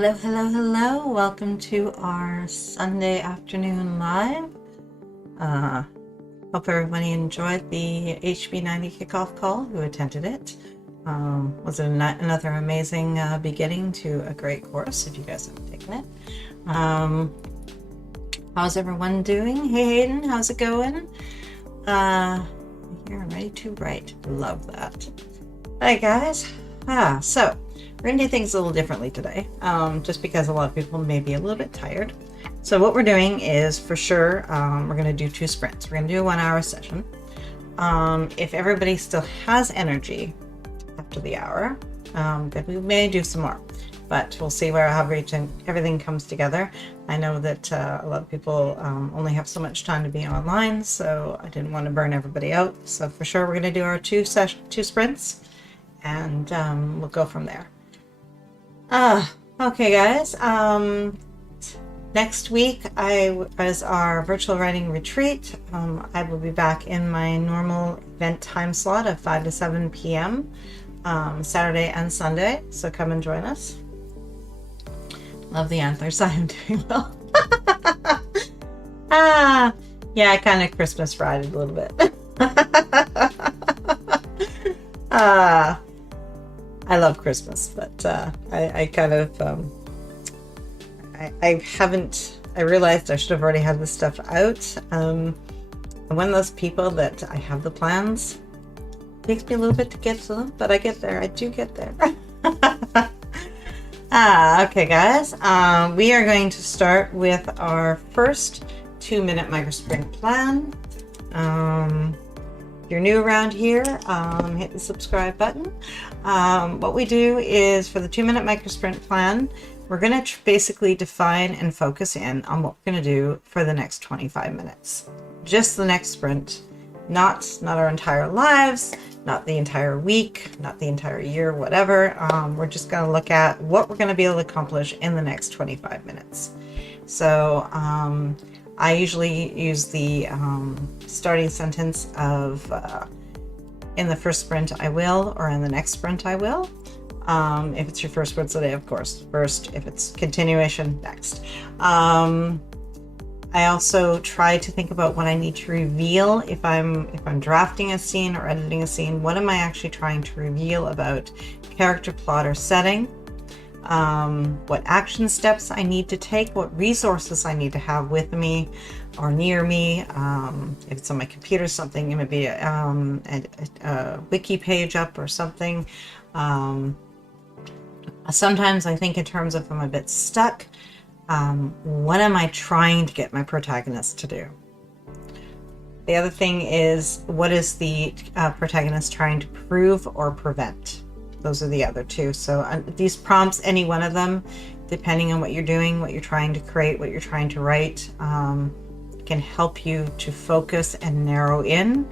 Hello, hello, hello. Welcome to our Sunday afternoon live. Hope everybody enjoyed the HB90 kickoff call who attended it. Was another amazing beginning to a great course if you guys have taken it. How's everyone doing? Hey Hayden, how's it going? Here, ready to write. Love that. Hi guys. So we're gonna do things a little differently today, just because a lot of people may be a little bit tired. So what we're doing is, for sure, we're gonna do 2 sprints. We're gonna do a 1-hour session. If everybody still has energy after the hour, then we may do some more, but we'll see how everything comes together. I know that a lot of people only have so much time to be online, so I didn't want to burn everybody out. So for sure, we're gonna do our 2 sprints, and we'll go from there. Okay guys, next week is our virtual writing retreat. I will be back in my normal event time slot of 5 to 7 p.m. Saturday and Sunday, so come and join us. Love the antlers. I am doing well. Yeah, I kind of Christmas fried a little bit. I love Christmas, but I kind of I realized I should have already had this stuff out. I'm one of those people that I have the plans. It takes me a little bit to get to them, but I get there. I do get there. Okay guys, we are going to start with our first 2-minute microsprint plan. If you're new around here, hit the subscribe button. What we do is, for the 2-minute microsprint plan, we're going to basically define and focus in on what we're going to do for the next 25 minutes. Just the next sprint, not our entire lives, not the entire week, not the entire year, whatever. We're just going to look at what we're going to be able to accomplish in the next 25 minutes. So I usually use the starting sentence of in the first sprint I will, or in the next sprint I will. If it's your first words of the day, of course, first. If it's continuation, next. I also try to think about what I need to reveal if I'm drafting a scene or editing a scene. What am I actually trying to reveal about character, plot, or setting? What action steps I need to take, what resources I need to have with me or near me. If it's on my computer, something, maybe a wiki page up or something. Sometimes I think in terms of, if I'm a bit stuck, what am I trying to get my protagonist to do? The other thing is, what is the protagonist trying to prove or prevent? Those are the other two. So these prompts, any one of them, depending on what you're doing, what you're trying to create, what you're trying to write, can help you to focus and narrow in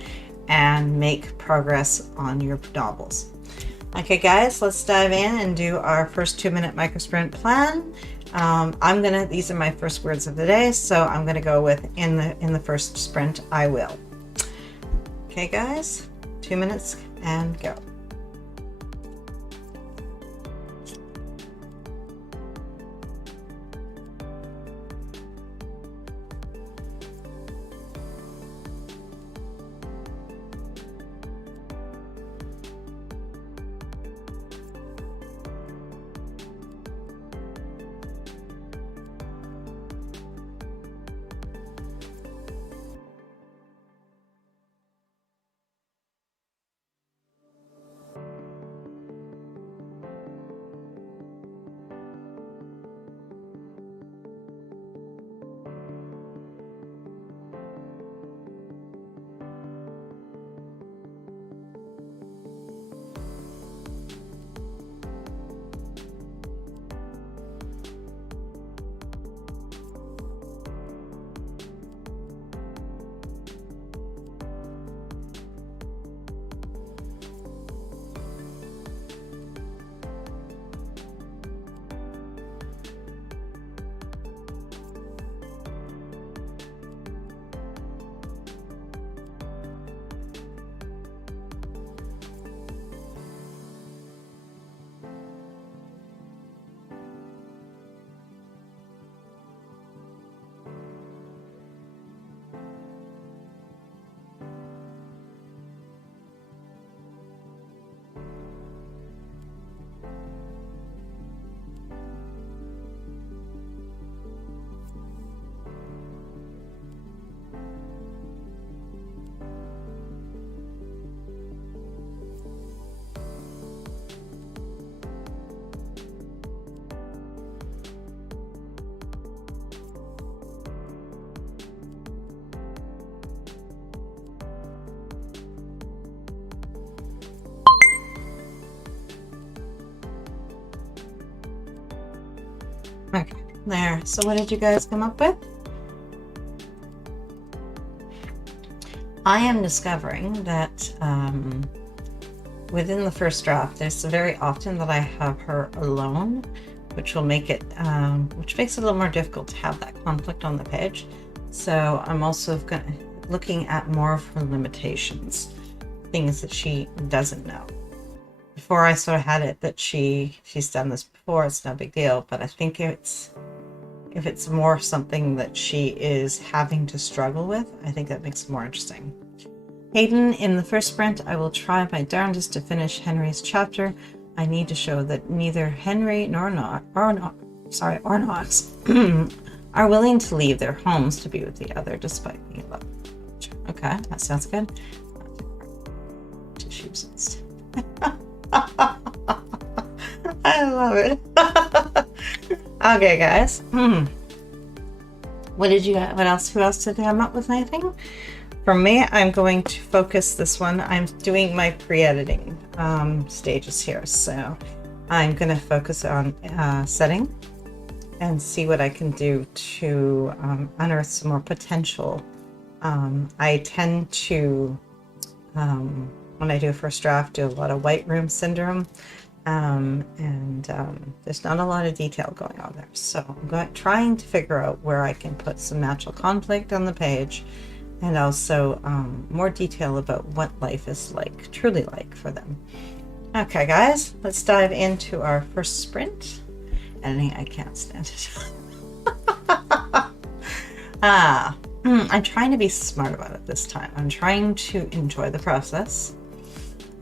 and make progress on your novels. Okay guys, let's dive in and do our first 2-minute microsprint plan. These are my first words of the day, so I'm gonna go with in the first sprint I will. Okay guys, 2 minutes and go. Okay, there. So what did you guys come up with? I am discovering that within the first draft, there's very often that I have her alone, which will make it, which makes it a little more difficult to have that conflict on the page. So I'm also looking at more of her limitations, things that she doesn't know. Before I sort of had it that she's done this before, it's no big deal, but I think if it's more something that she is having to struggle with, I think that makes it more interesting. Hayden, in the first sprint, I will try my darndest to finish Henry's chapter. I need to show that neither Henry nor Knox are willing to leave their homes to be with the other despite being in love. Okay, that sounds good. Tissues and stuff. I love it. Okay, guys. What else? Who else did come up with anything? For me, I'm going to focus this one. I'm doing my pre-editing stages here. So I'm going to focus on setting and see what I can do to unearth some more potential. I tend to, when I do a first draft, do a lot of white room syndrome. There's not a lot of detail going on there. So I'm trying to figure out where I can put some natural conflict on the page, and also more detail about what life is like, truly like for them. Okay, guys, let's dive into our first sprint. Editing, I can't stand it. I'm trying to be smart about it this time. I'm trying to enjoy the process.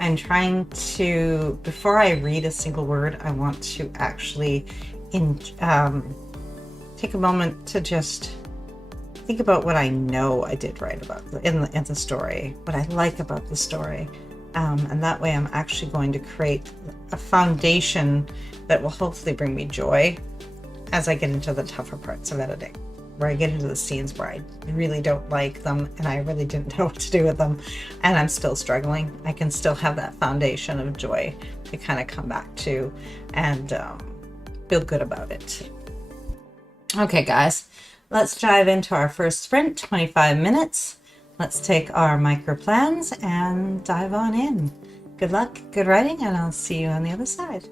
I'm trying to, before I read a single word, I want to actually take a moment to just think about what I know I did right about in the story, what I like about the story. And that way I'm actually going to create a foundation that will hopefully bring me joy as I get into the tougher parts of editing, where I get into the scenes where I really don't like them and I really didn't know what to do with them and I'm still struggling. I can still have that foundation of joy to kind of come back to and feel good about it. Okay, guys, let's dive into our first sprint, 25 minutes. Let's take our micro plans and dive on in. Good luck, good writing, and I'll see you on the other side.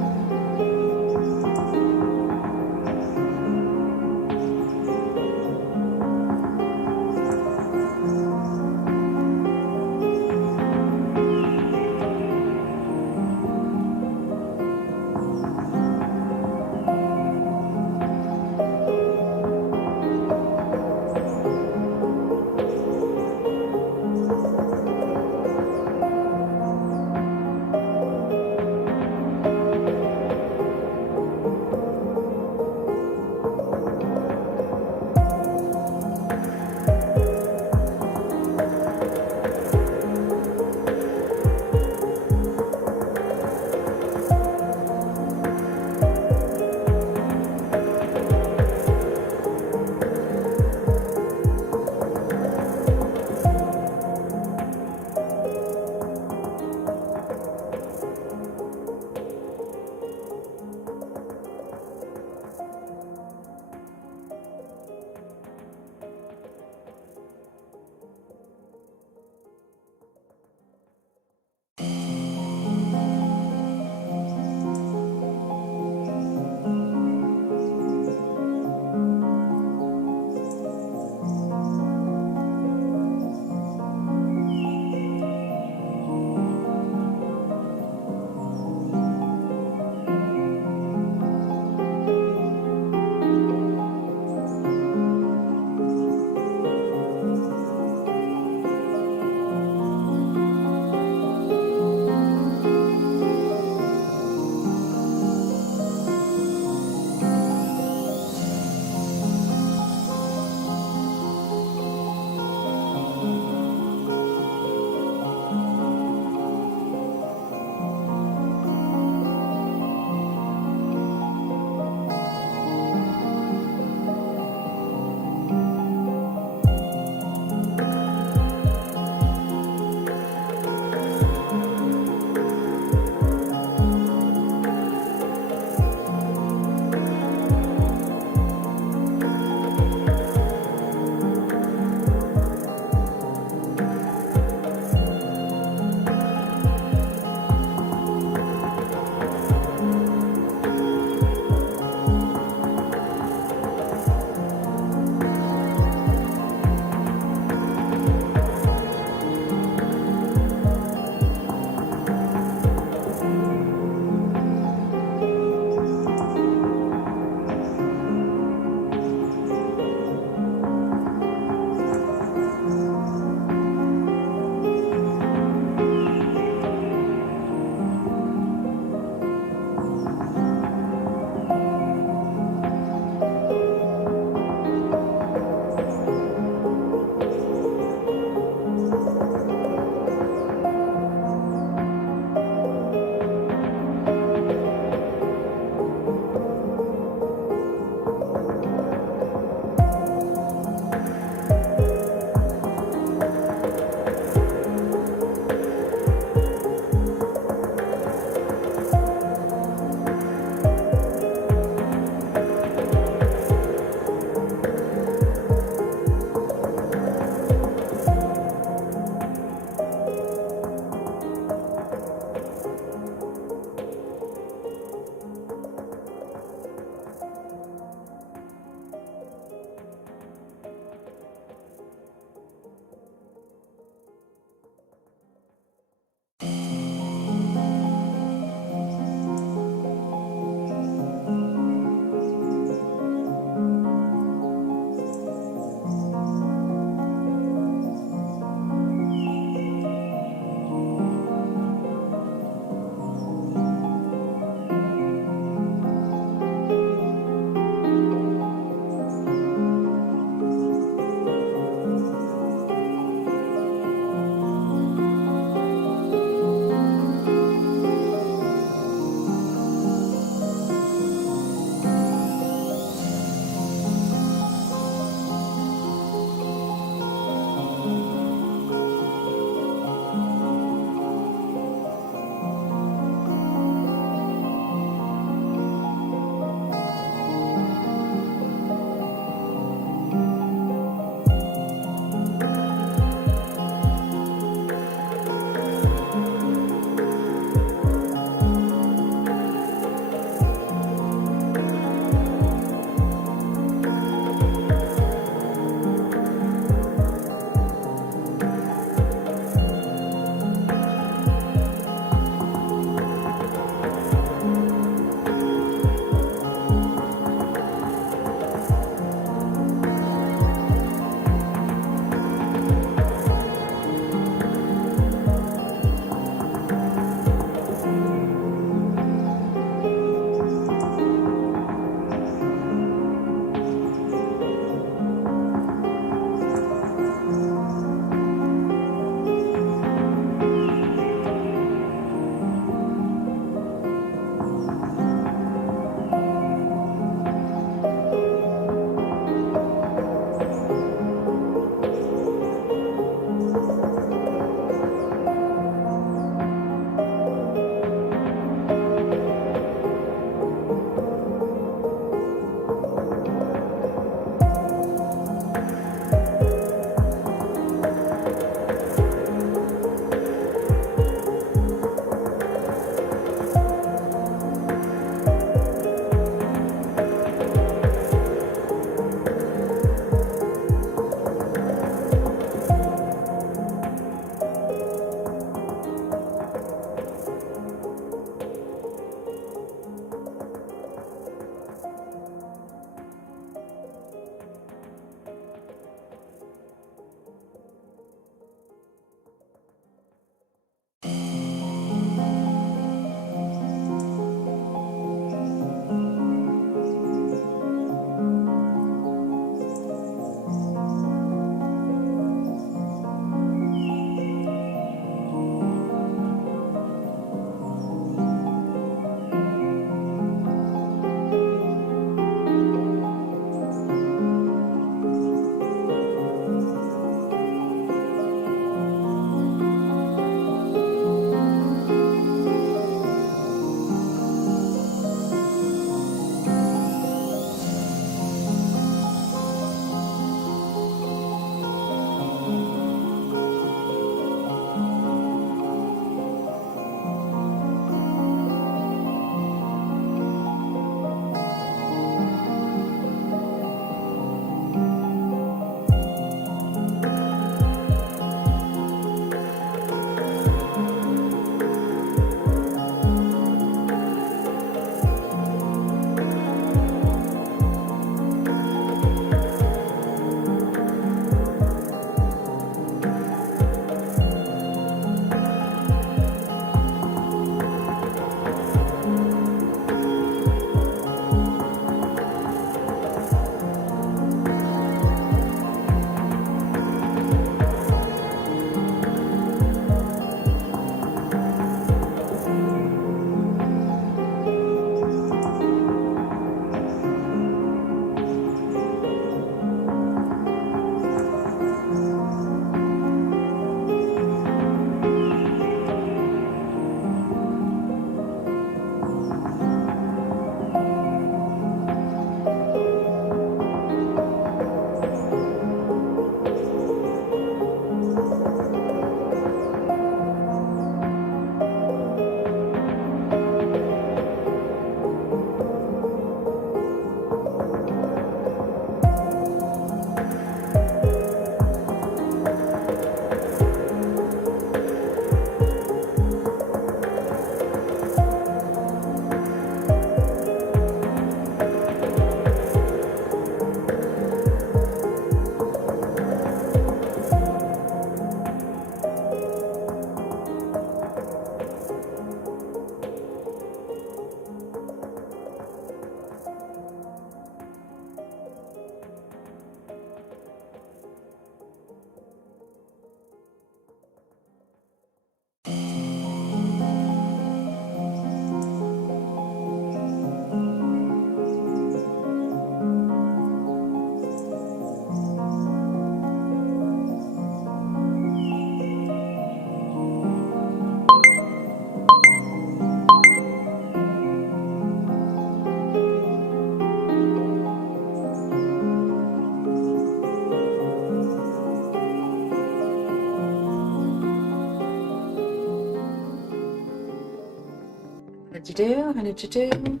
What did you do? How did you do?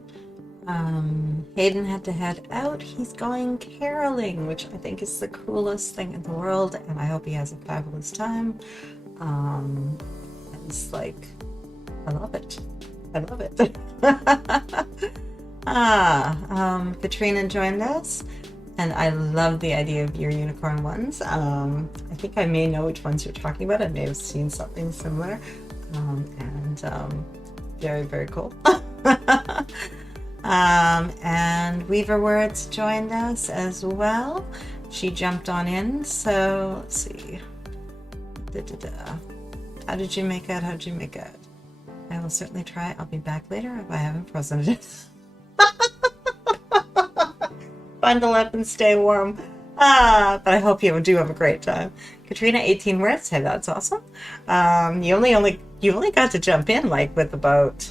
Hayden had to head out. He's going caroling, which I think is the coolest thing in the world, and I hope he has a fabulous time. It's like, I love it. I love it. Katrina joined us, and I love the idea of your unicorn ones. I think I may know which ones you're talking about. I may have seen something similar, very, very cool. And Weaver Words joined us as well. She jumped on in, so let's see. How did you make out? How did you make out? I will certainly try. I'll be back later if I haven't frozen it. Bundle up and stay warm. But I hope you do have a great time. Katrina, 18 words. Hey, that's awesome. You only got to jump in like with about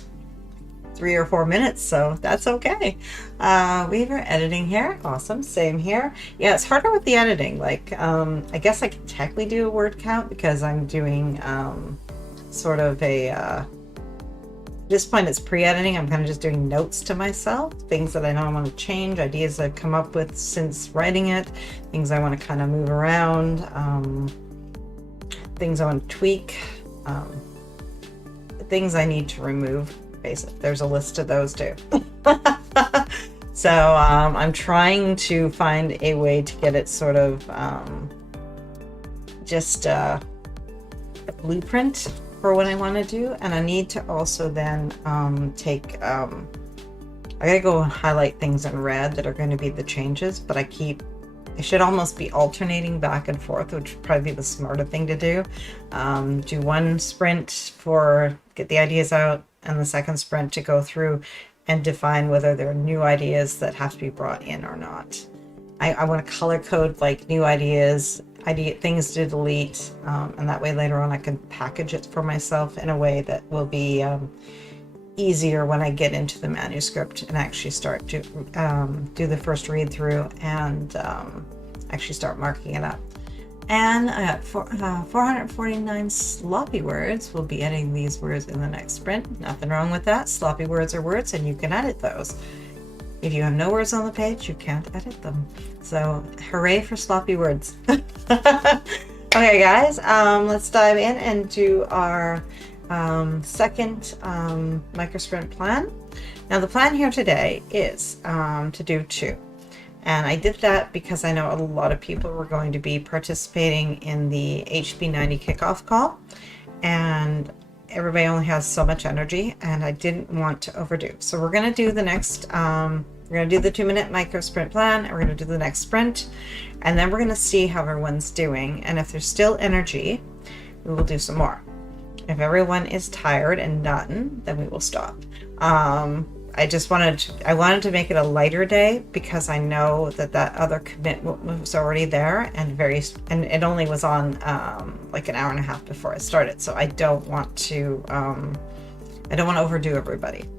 3 or 4 minutes, so that's okay. Weaver editing here. Awesome. Same here. Yeah, it's harder with the editing. Like, I guess I could technically do a word count because I'm doing sort of a at this point it's pre-editing. I'm kind of just doing notes to myself, things that I know I want to change, ideas I've come up with since writing it, things I want to kind of move around, things I want to tweak, things I need to remove. Basically, there's a list of those too. So I'm trying to find a way to get it sort of just a blueprint for what I want to do, and I need to also then take I gotta go and highlight things in red that are going to be the changes, but I should almost be alternating back and forth, which would probably be the smarter thing to do. Do one sprint for get the ideas out, and the second sprint to go through and define whether there are new ideas that have to be brought in or not. I want to color code like new ideas, things to delete, and that way later on I can package it for myself in a way that will be easier when I get into the manuscript and actually start to do the first read through and actually start marking it up. And I got 449 sloppy words. We'll be editing these words in the next sprint. Nothing wrong with that. Sloppy words are words and you can edit those. If you have no words on the page, you can't edit them. So hooray for sloppy words. Okay guys, let's dive in and do our second microsprint plan. Now the plan here today is to do 2. And I did that because I know a lot of people were going to be participating in the HB90 kickoff call. And everybody only has so much energy and I didn't want to overdo. So we're going to do the next, we're going to do the 2-minute micro sprint plan, and we're going to do the next sprint, and then we're going to see how everyone's doing. And if there's still energy, we will do some more. If everyone is tired and done, then we will stop. I wanted to make it a lighter day because I know that other commitment was already there and it only was on like an hour and a half before I started. So I don't want to overdo everybody.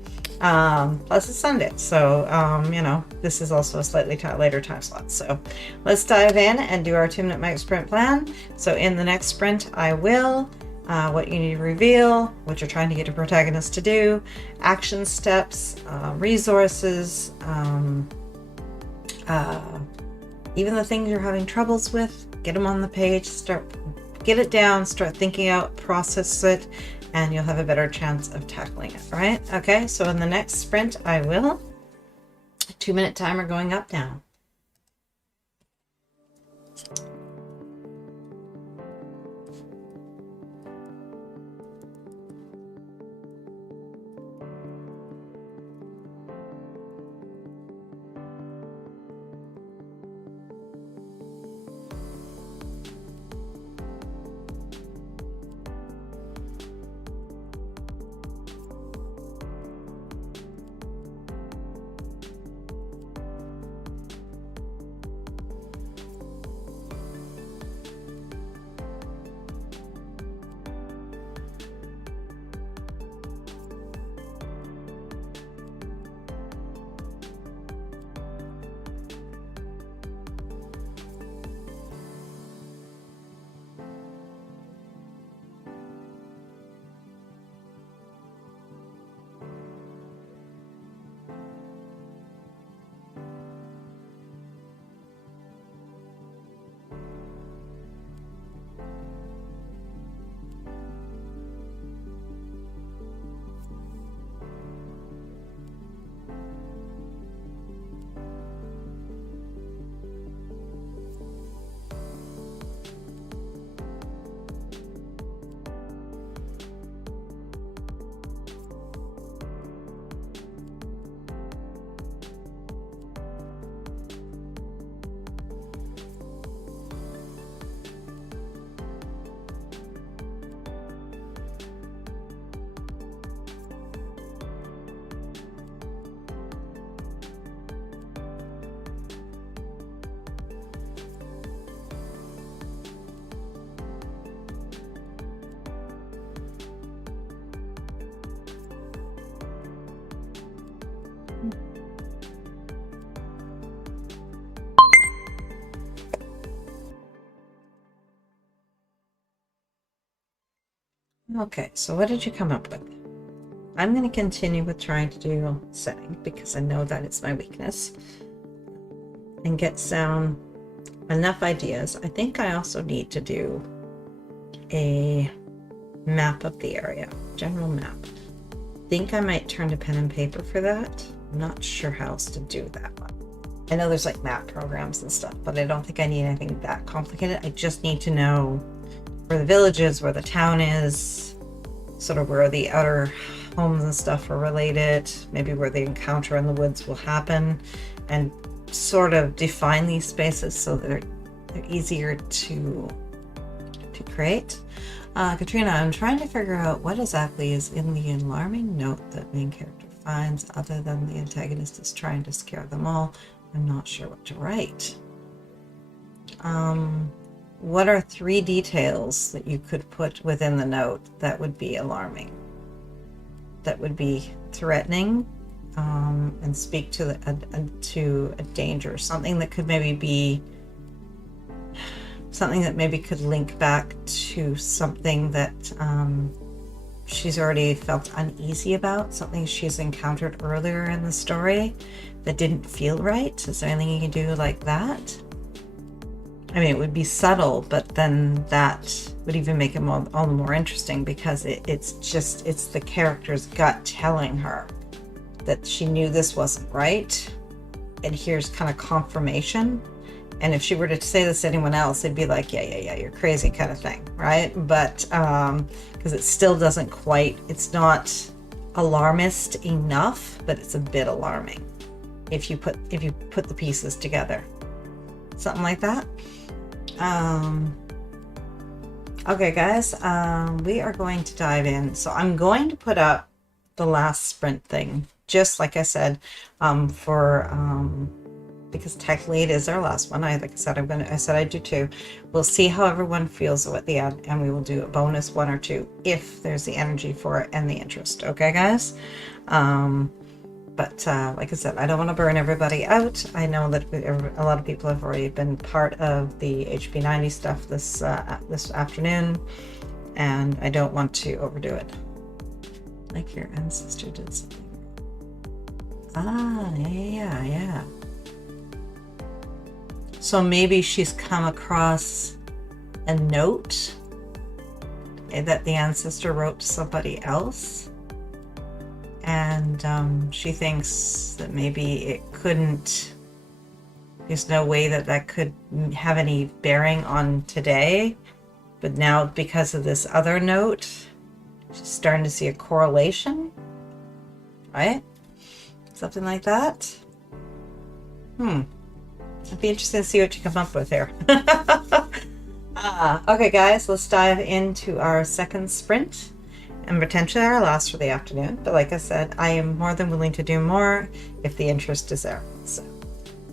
Plus it's Sunday, so you know, this is also a slightly later time slot. So let's dive in and do our 2-minute micro sprint plan. So in the next sprint, I will what you need to reveal, what you're trying to get a protagonist to do, action steps, resources, even the things you're having troubles with, get them on the page, get it down, start thinking out, process it, and you'll have a better chance of tackling it, right? Okay, so in the next sprint, I will, 2-minute timer going up now. Okay, so what did you come up with? I'm going to continue with trying to do setting because I know that it's my weakness and get some enough ideas. I think I also need to do a map of the area, general map. I think I might turn to pen and paper for that. I'm not sure how else to do that one. I know there's like map programs and stuff, but I don't think I need anything that complicated. I just need to know where the village is, where the town is, sort of where the outer homes and stuff are related, maybe where the encounter in the woods will happen, and sort of define these spaces so that they're easier to create. Katrina, I'm trying to figure out what exactly is in the alarming note that main character finds other than the antagonist is trying to scare them all. I'm not sure what to write. What are 3 details that you could put within the note that would be alarming? That would be threatening, and speak to a danger, something that could maybe be something that maybe could link back to something that she's already felt uneasy about, something she's encountered earlier in the story that didn't feel right. Is there anything you can do like that? I mean, it would be subtle, but then that would even make it all the more interesting because it's the character's gut telling her that she knew this wasn't right, and here's kind of confirmation. And if she were to say this to anyone else, they'd be like, yeah, you're crazy kind of thing, right? But because it still doesn't quite, it's not alarmist enough, but it's a bit alarming if you put the pieces together. Something like that. Okay, guys, we are going to dive in. So I'm going to put up the last sprint thing, just like I said, because technically it is our last one. I said I'd do 2. We'll see how everyone feels at the end, and we will do a bonus 1 or 2 if there's the energy for it and the interest. Okay, guys. But like I said, I don't want to burn everybody out. I know that a lot of people have already been part of the HP 90 stuff this afternoon, and I don't want to overdo it. Like your ancestor did something. Ah, yeah. So maybe she's come across a note that the ancestor wrote to somebody else. And she thinks that maybe it couldn't, there's no way that could have any bearing on today. But now because of this other note, she's starting to see a correlation, right? Something like that. It'd be interesting to see what you come up with here. Okay, guys, let's dive into our second sprint. And potentially our last for the afternoon. But like I said, I am more than willing to do more if the interest is there. So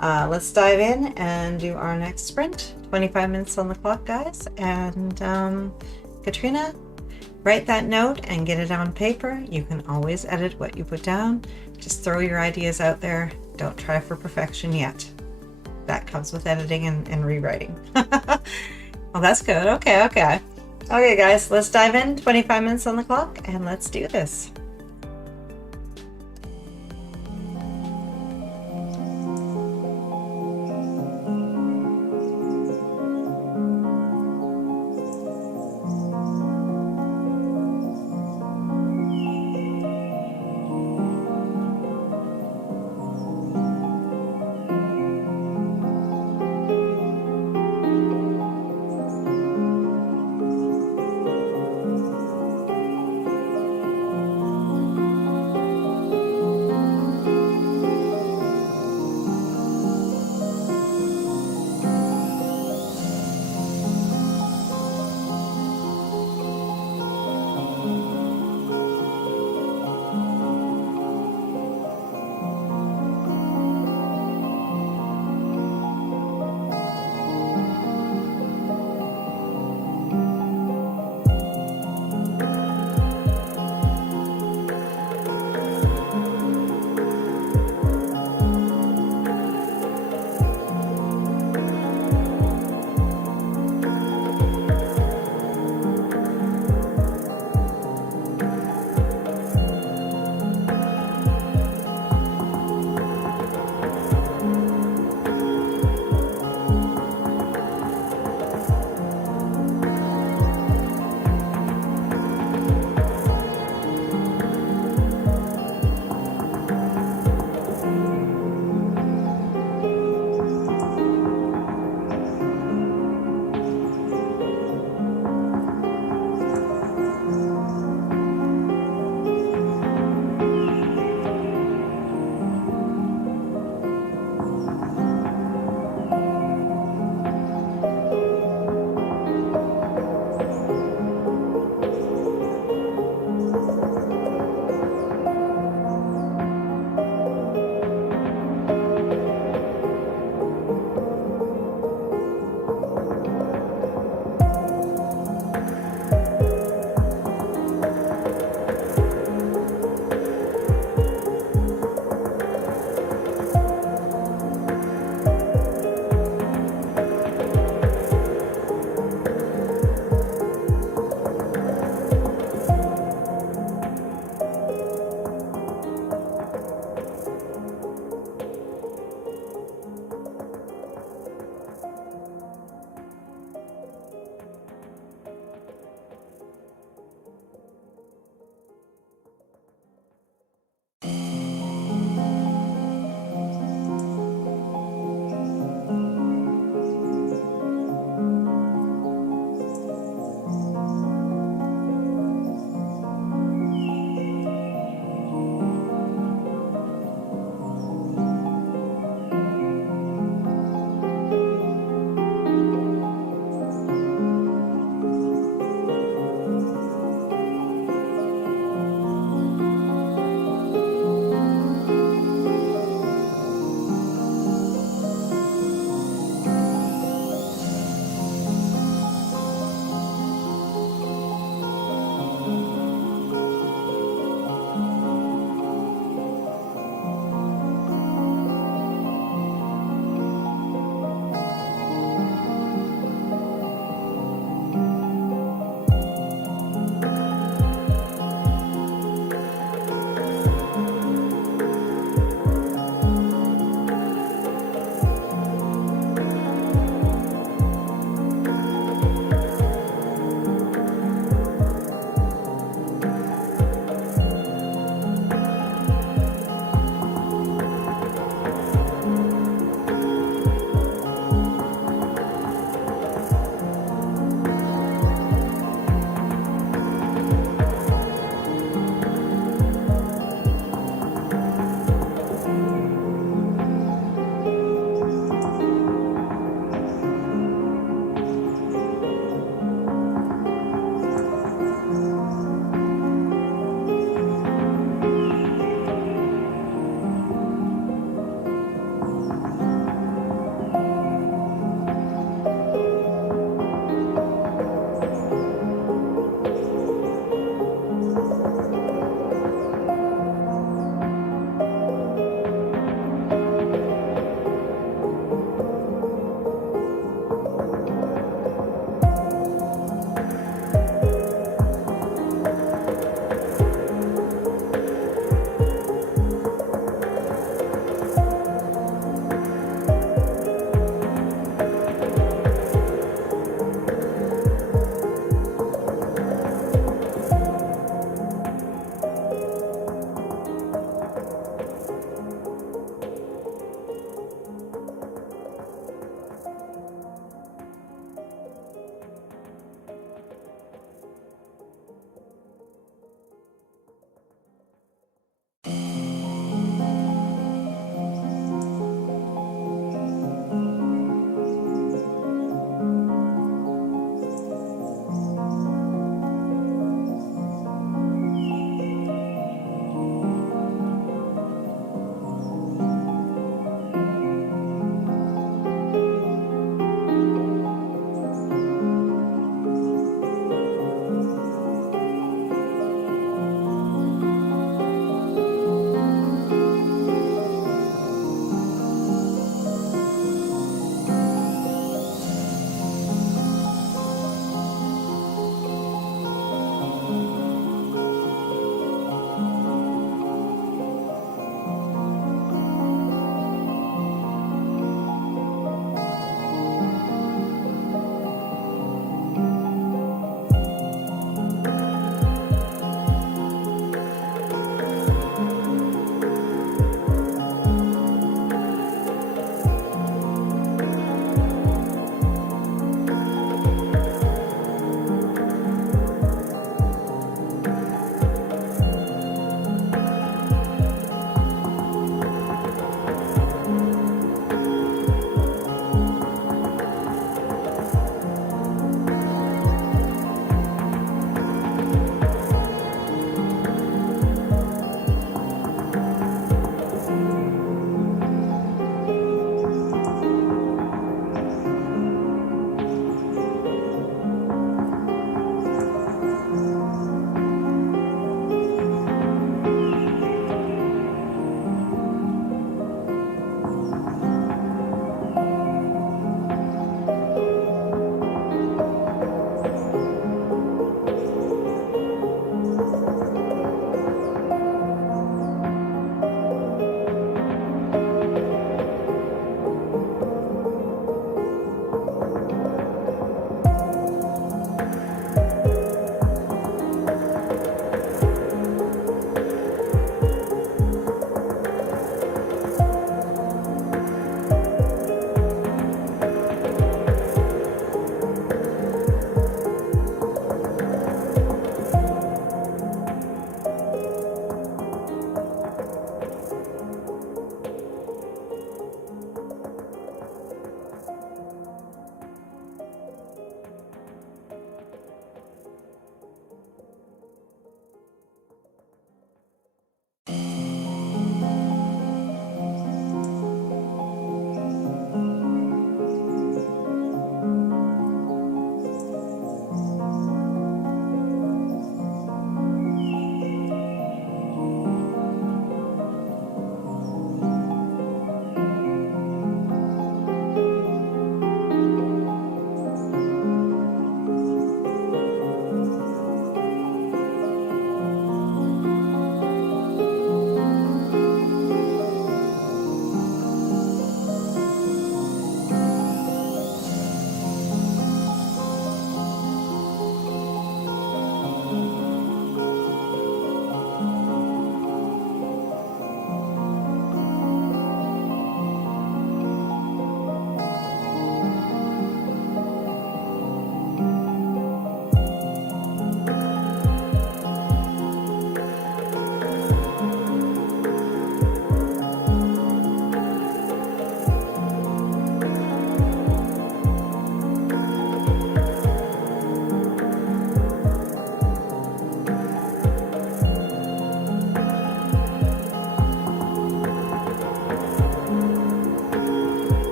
let's dive in and do our next sprint. 25 minutes on the clock, guys. And Katrina, write that note and get it on paper. You can always edit what you put down. Just throw your ideas out there. Don't try for perfection yet. That comes with editing and rewriting. Well, that's good. Okay, guys, let's dive in. 25 minutes on the clock, and let's do this.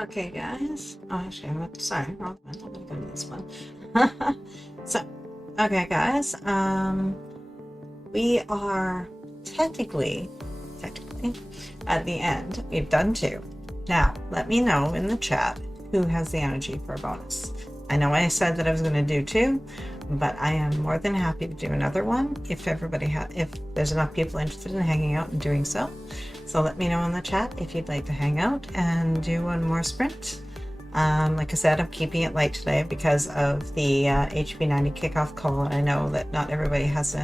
Okay, guys. Oh, actually, sorry, wrong one. I'm gonna go to this one. So, okay, guys. We are technically at the end. We've done 2. Now, let me know in the chat who has the energy for a bonus. I know I said that I was going to do 2, but I am more than happy to do another one if there's enough people interested in hanging out and doing so. So let me know in the chat if you'd like to hang out and do one more sprint. Like I said, I'm keeping it light today because of the HB90 kickoff call. And I know that not everybody has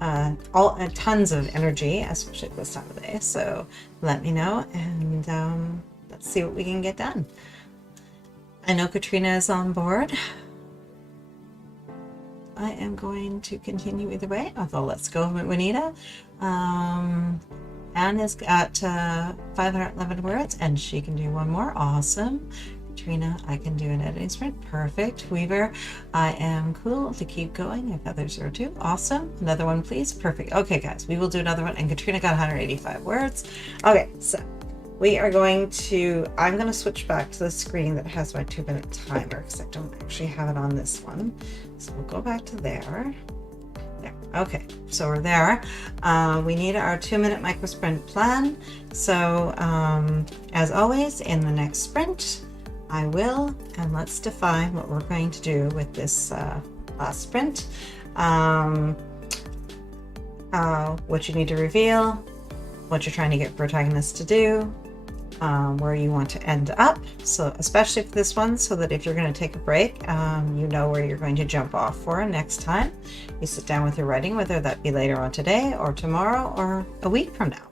tons of energy, especially this time of day. So let me know, and let's see what we can get done. I know Katrina is on board. I am going to continue either way, although let's go with Juanita. Anne is at 511 words, and she can do one more. Awesome. Katrina, I can do an editing sprint. Perfect. Weaver, I am cool to keep going if others are too. Awesome. Another one, please. Perfect. Okay, guys, we will do another one. And Katrina got 185 words. Okay, so I'm going to switch back to the screen that has my 2-minute timer because I don't actually have it on this one. So we'll go back to there. There. Okay, so we're there. We need our 2-minute micro sprint plan. So as always, in the next sprint, and let's define what we're going to do with this last sprint. What you need to reveal, what you're trying to get protagonists to do, where you want to end up, so especially for this one, so that if you're going to take a break, you know where you're going to jump off for next time you sit down with your writing, whether that be later on today or tomorrow or a week from now.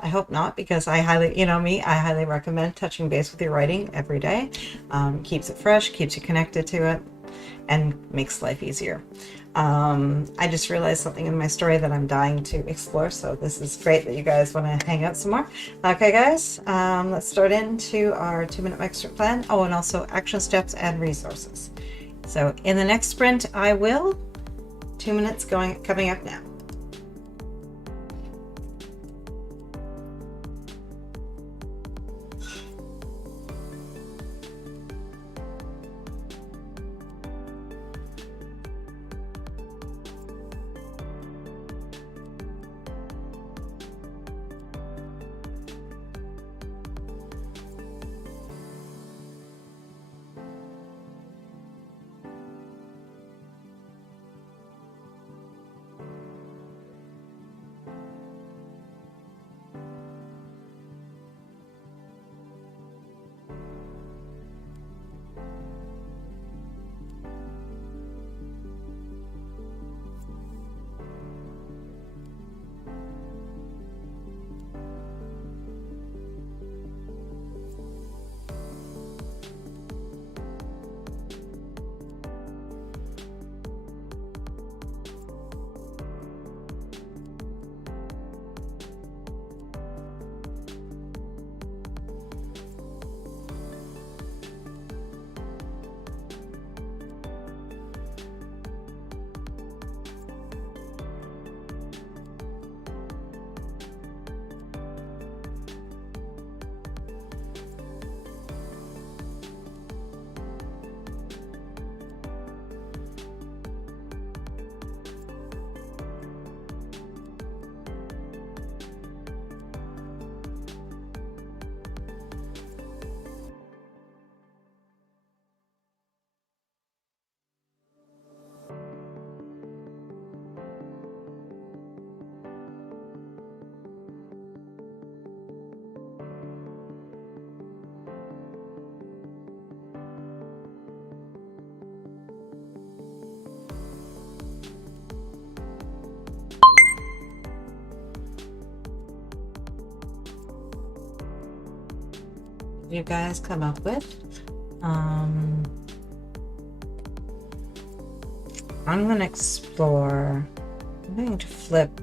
I hope not, because I highly recommend touching base with your writing every day. Keeps it fresh, keeps you connected to it, and makes life easier. I just realized something in my story that I'm dying to explore, so this is great that you guys want to hang out some more. Okay, guys, let's start into our 2-minute micro sprint plan. Oh, and also action steps and resources. So in the next sprint, 2 minutes coming up now. You guys come up with. I'm going to explore. I'm going to flip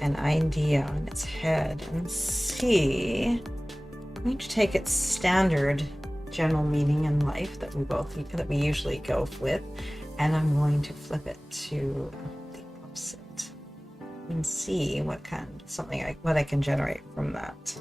an idea on its head and see. I'm going to take its standard general meaning in life that we usually go with, and I'm going to flip it to the opposite and see what I can generate from that.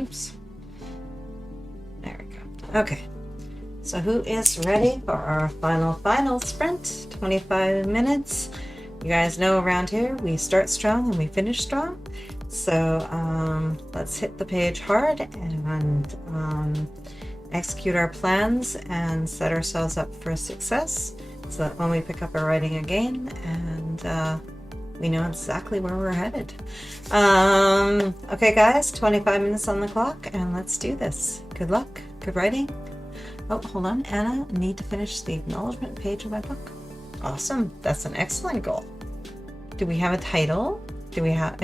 Oops. There we go. Okay. So who is ready for our final sprint? 25 minutes. You guys know around here we start strong and we finish strong. So let's hit the page hard and execute our plans and set ourselves up for success so that when we pick up our writing again and we know exactly where we're headed. Okay guys, 25 minutes on the clock and let's do this. Good luck, good writing. Oh, hold on, Anna, I need to finish the acknowledgement page of my book. Awesome, that's an excellent goal. Do we have a title? Do we have,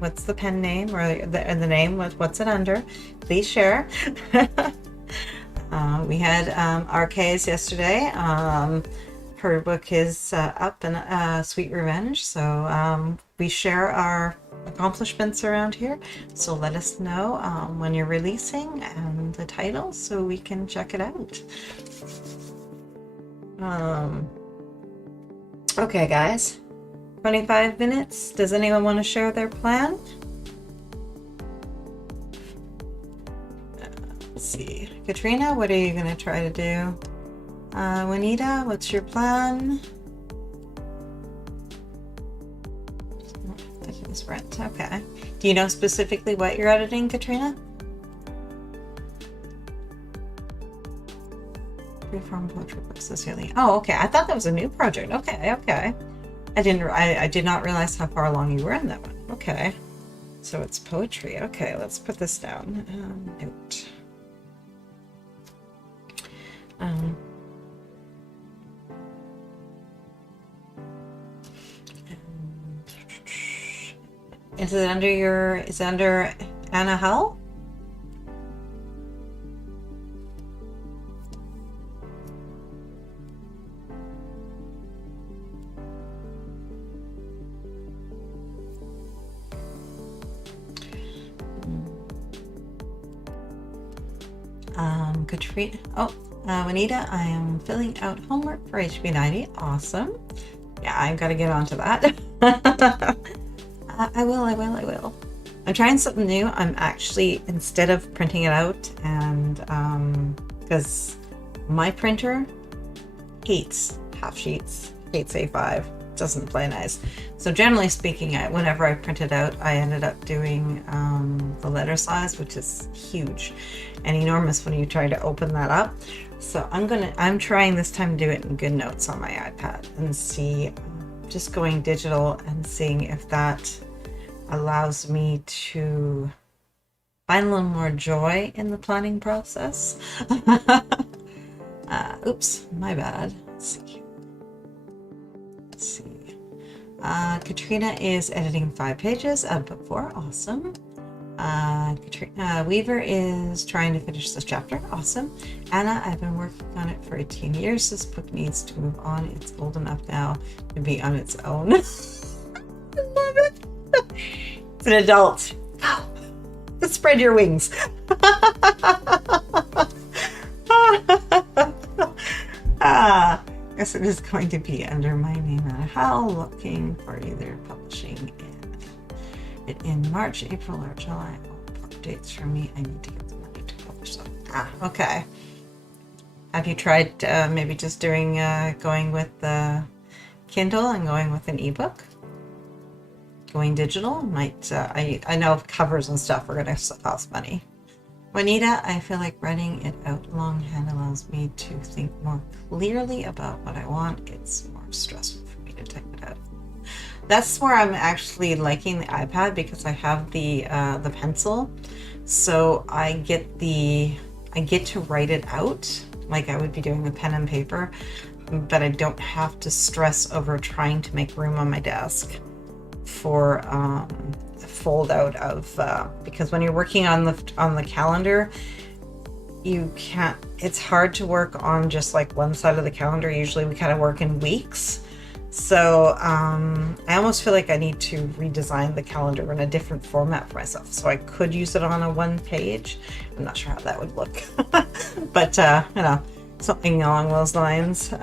what's the pen name or the name, what's it under? Please share. We had RK's yesterday. Her book is up and Sweet Revenge. So we share our accomplishments around here. So let us know when you're releasing and the title so we can check it out. Okay, guys. 25 minutes. Does anyone want to share their plan? Let's see. Katrina, what are you going to try to do? Juanita, what's your plan? Sprint. Okay. Do you know specifically what you're editing, Katrina? Freeform poetry books sincerely. Oh, okay. I thought that was a new project. Okay, okay. I did not realize how far along you were in that one. Okay. So it's poetry. Okay, let's put this down. Note. Is it under Anna Hull? Katrina, Juanita, I am filling out homework for HB90. Awesome. Yeah, I've got to get onto that. I will. I'm trying something new. I'm actually, instead of printing it out and, because my printer hates half sheets, hates A5, doesn't play nice. So generally speaking, whenever I print it out, I ended up doing the letter size, which is huge and enormous when you try to open that up. So I'm trying this time to do it in GoodNotes on my iPad and see, just going digital and seeing if that allows me to find a little more joy in the planning process. Oops, my bad. Let's see. Katrina is editing 5 pages of book 4. Awesome. Weaver is trying to finish this chapter. Awesome. Anna, I've been working on it for 18 years. This book needs to move on. It's old enough now to be on its own. I love it. It's an adult. Spread your wings. Yes, it is going to be under my name and how, looking for either publishing it in March, April, or July. All dates for me. I need to get the money to publish them. Okay. Have you tried maybe just doing going with the Kindle and going with an ebook? Going digital might. I know covers and stuff are going to cost money. Juanita, I feel like writing it out longhand allows me to think more clearly about what I want. It's more stressful for me to type it out. That's where I'm actually liking the iPad, because I have the pencil, so I get to write it out like I would be doing with pen and paper, but I don't have to stress over trying to make room on my desk for fold out of because when you're working on the calendar, you can't. It's hard to work on just like one side of the calendar. Usually we kind of work in weeks. So I almost feel like I need to redesign the calendar in a different format for myself. So I could use it on a 1 page. I'm not sure how that would look, but you know, something along those lines. Let's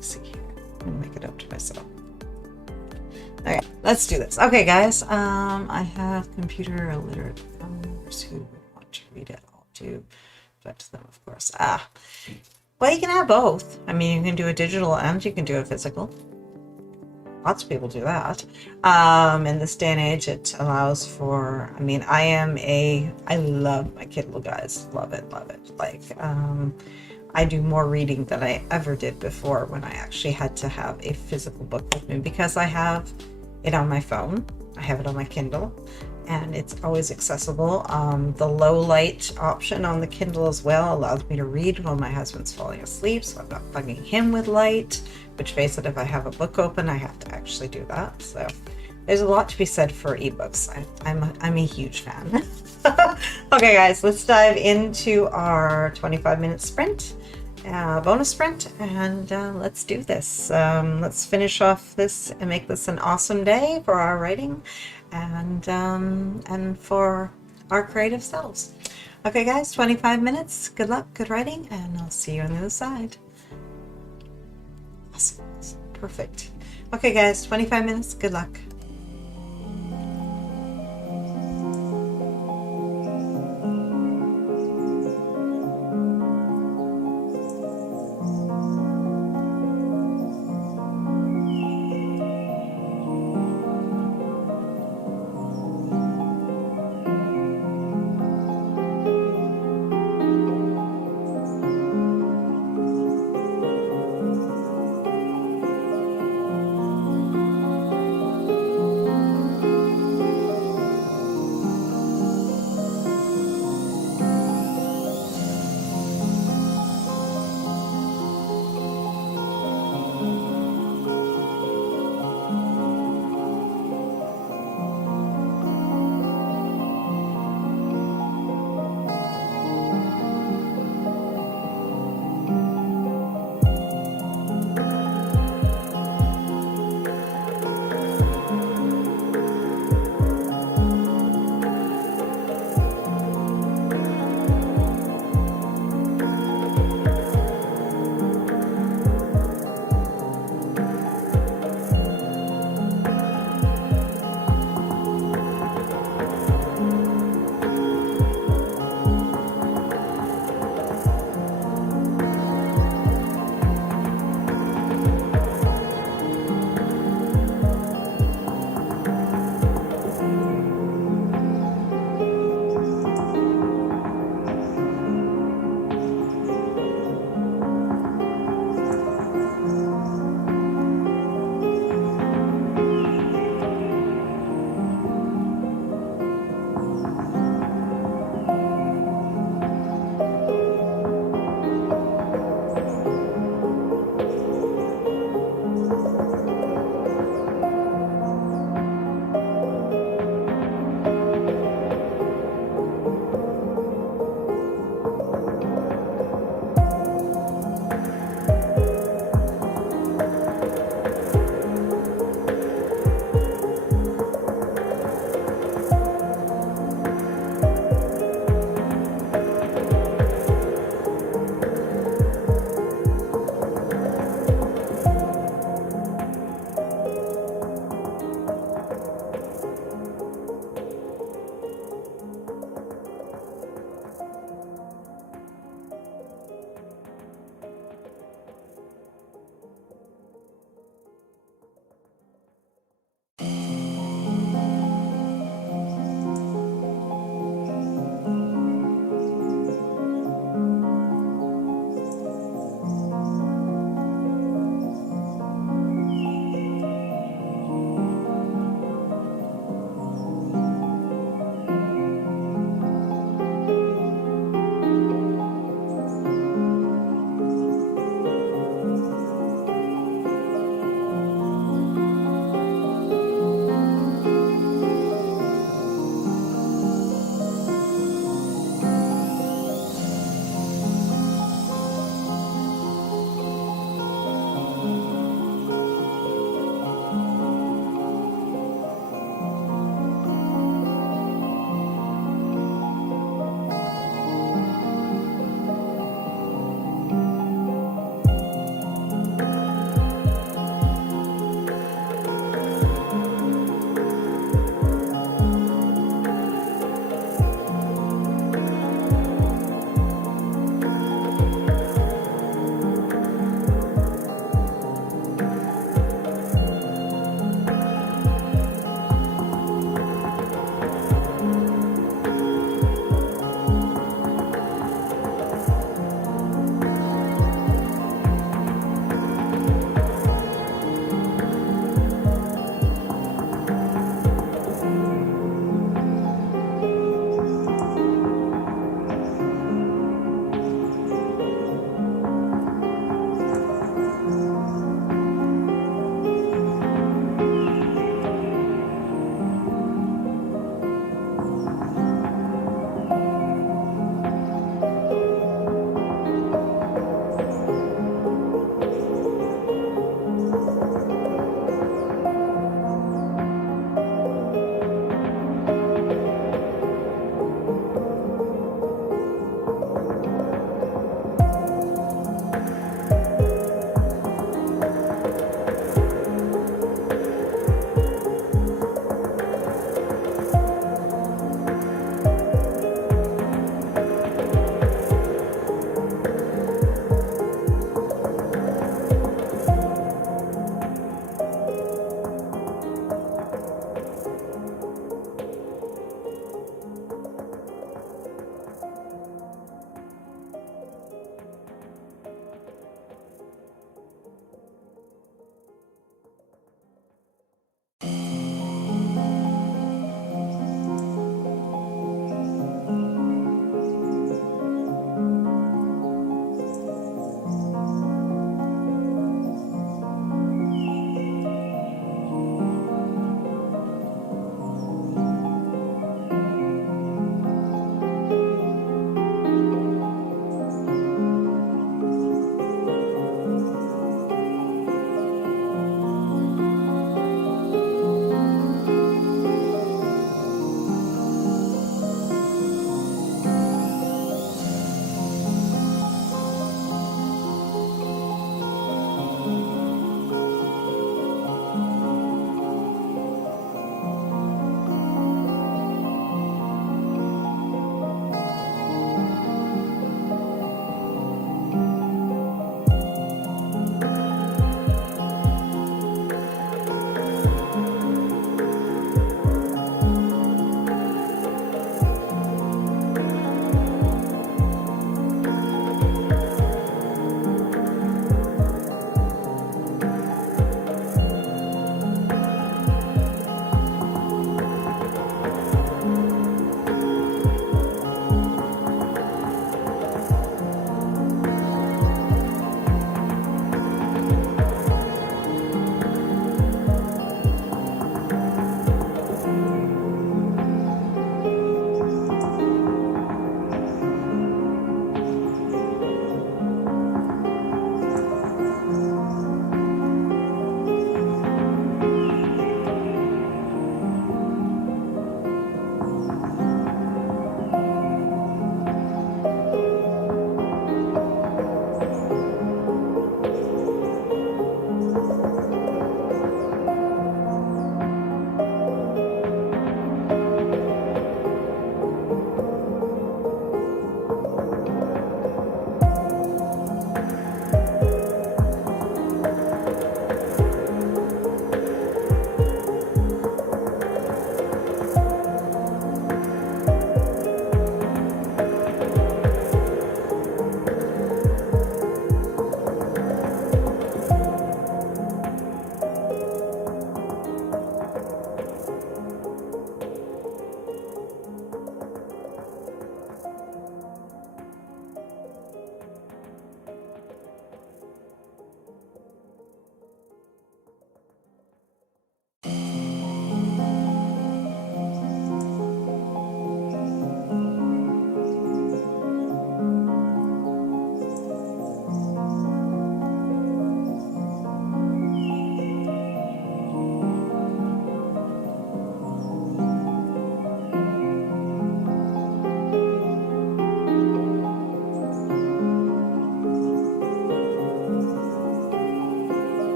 see here. I'm gonna make it up to myself. Okay, let's do this. Okay, guys. I have computer illiterate members who want to read it all to them, of course. Well, you can have both. I mean, you can do a digital and you can do a physical. Lots of people do that. In this day and age, it allows for, I mean, I love my Kindle, guys. Love it, love it. Like, I do more reading than I ever did before when I actually had to have a physical book with me, because I have it on my phone. I have it on my Kindle, and it's always accessible. The low light option on the Kindle as well allows me to read while my husband's falling asleep, so I'm not bugging him with light, which, face it, if I have a book open, I have to actually do that. So there's a lot to be said for ebooks. I'm a huge fan. Okay, guys, let's dive into our 25-minute sprint, bonus sprint, and let's do this. Let's finish off this and make this an awesome day for our writing and for our creative selves. Okay, guys, 25 minutes. Good luck, good writing, and I'll see you on the other side. Awesome. Perfect. Okay, guys, 25 minutes. Good luck.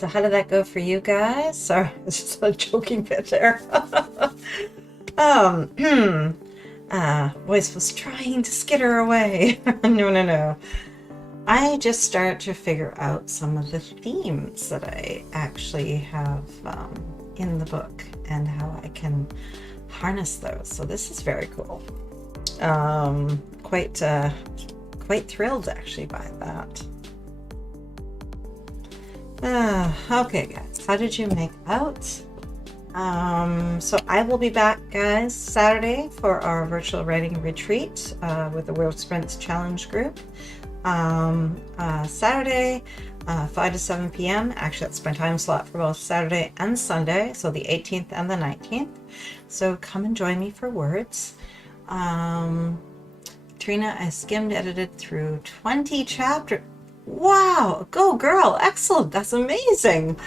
So how did that go for you guys? Sorry, it's just a joking bit there. Voice was trying to skitter away. No. I just started to figure out some of the themes that I actually have in the book and how I can harness those. So this is very cool. Quite thrilled actually by that. Okay guys, how did you make out? So I will be back, guys, Saturday for our virtual writing retreat with the World Sprints Challenge group. Saturday, 5 to 7 p.m. Actually, that's my time slot for both Saturday and Sunday, so the 18th and the 19th. So come and join me for words. Trina, I skimmed edited through 20 chapters. Wow, go girl, excellent, that's amazing.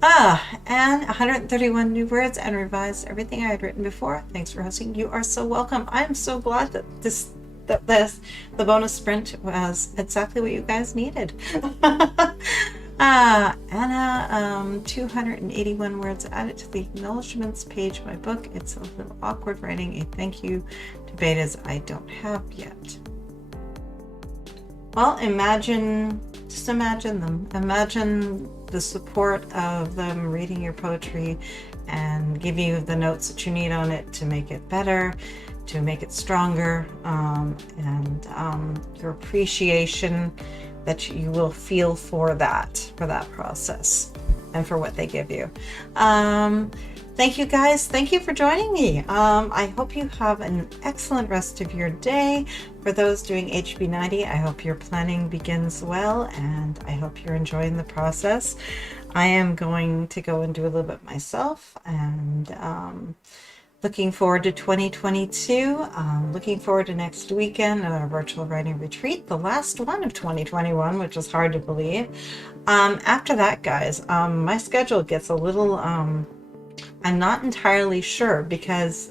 And 131 new words and revised everything I had written before. Thanks for hosting. You are so welcome. I'm so glad that the bonus sprint was exactly what you guys needed. Anna, 281 words added to the acknowledgements page of my book. It's a little awkward writing a thank you to betas I don't have yet. Well, just imagine them. Imagine the support of them reading your poetry and give you the notes that you need on it to make it better, to make it stronger, and your appreciation that you will feel for that process and for what they give you. Thank you guys. Thank you for joining me. I hope you have an excellent rest of your day. For those doing HB90, I hope your planning begins well, and I hope you're enjoying the process. I am going to go and do a little bit myself, and looking forward to 2022. Looking forward to next weekend at our virtual writing retreat, the last one of 2021, which is hard to believe. After that, guys, my schedule gets a little, I'm not entirely sure, because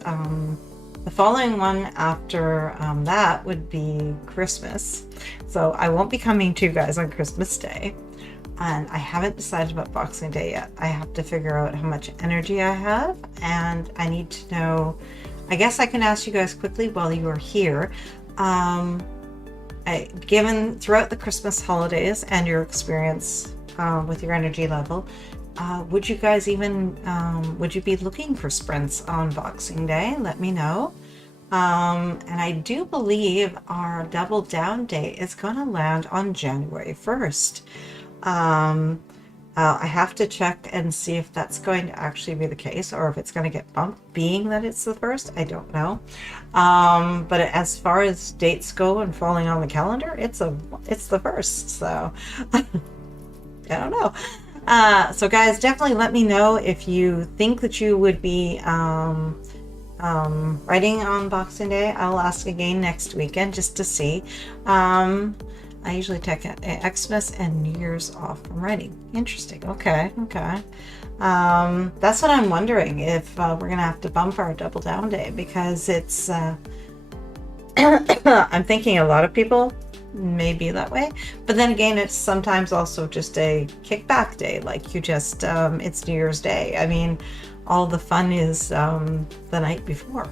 the following one after that would be Christmas. So I won't be coming to you guys on Christmas Day. And I haven't decided about Boxing Day yet. I have to figure out how much energy I have, and I need to know, I guess I can ask you guys quickly while you are here. Given throughout the Christmas holidays and your experience with your energy level, would you guys even, would you be looking for sprints on Boxing Day? Let me know. And I do believe our double down day is going to land on January 1st. I have to check and see if that's going to actually be the case, or if it's going to get bumped, being that it's the first. I don't know. But as far as dates go and falling on the calendar, it's the first. So I don't know. So guys, definitely let me know if you think that you would be writing on Boxing Day. I'll ask again next weekend just to see. I usually take Xmas and New Year's off from writing. Interesting. Okay. That's what I'm wondering, if we're going to have to bump our double down day, because it's, I'm thinking a lot of people may be that way. But then again, it's sometimes also just a kickback day. Like you just, it's New Year's Day. I mean, all the fun is the night before.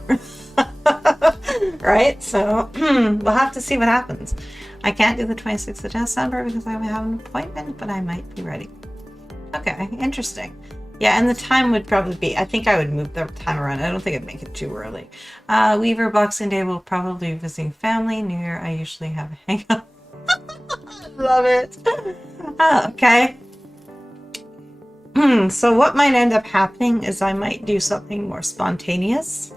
Right? So we'll have to see what happens. I can't do the 26th of December because I have an appointment, but I might be ready. Okay, interesting. Yeah, and the time would probably be, I think I would move the time around. I don't think I'd make it too early. Weaver, Boxing Day will probably be visiting family. New Year, I usually have a hangout. Love it. Okay. So what might end up happening is I might do something more spontaneous.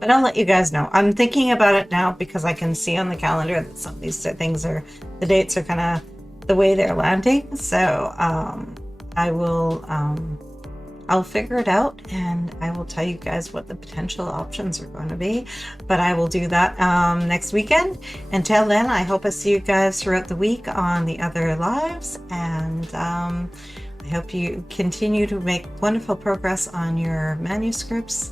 But I'll let you guys know. I'm thinking about it now because I can see on the calendar that some of these things are, the dates are kind of the way they're landing. So I will, I'll figure it out, and I will tell you guys what the potential options are going to be. But I will do that next weekend. Until then, I hope I see you guys throughout the week on the other lives, and I hope you continue to make wonderful progress on your manuscripts.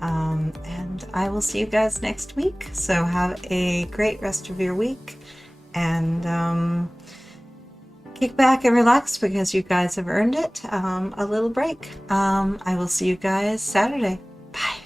And I will see you guys next week. So have a great rest of your week, and kick back and relax because you guys have earned it. A little break. I will see you guys Saturday. Bye.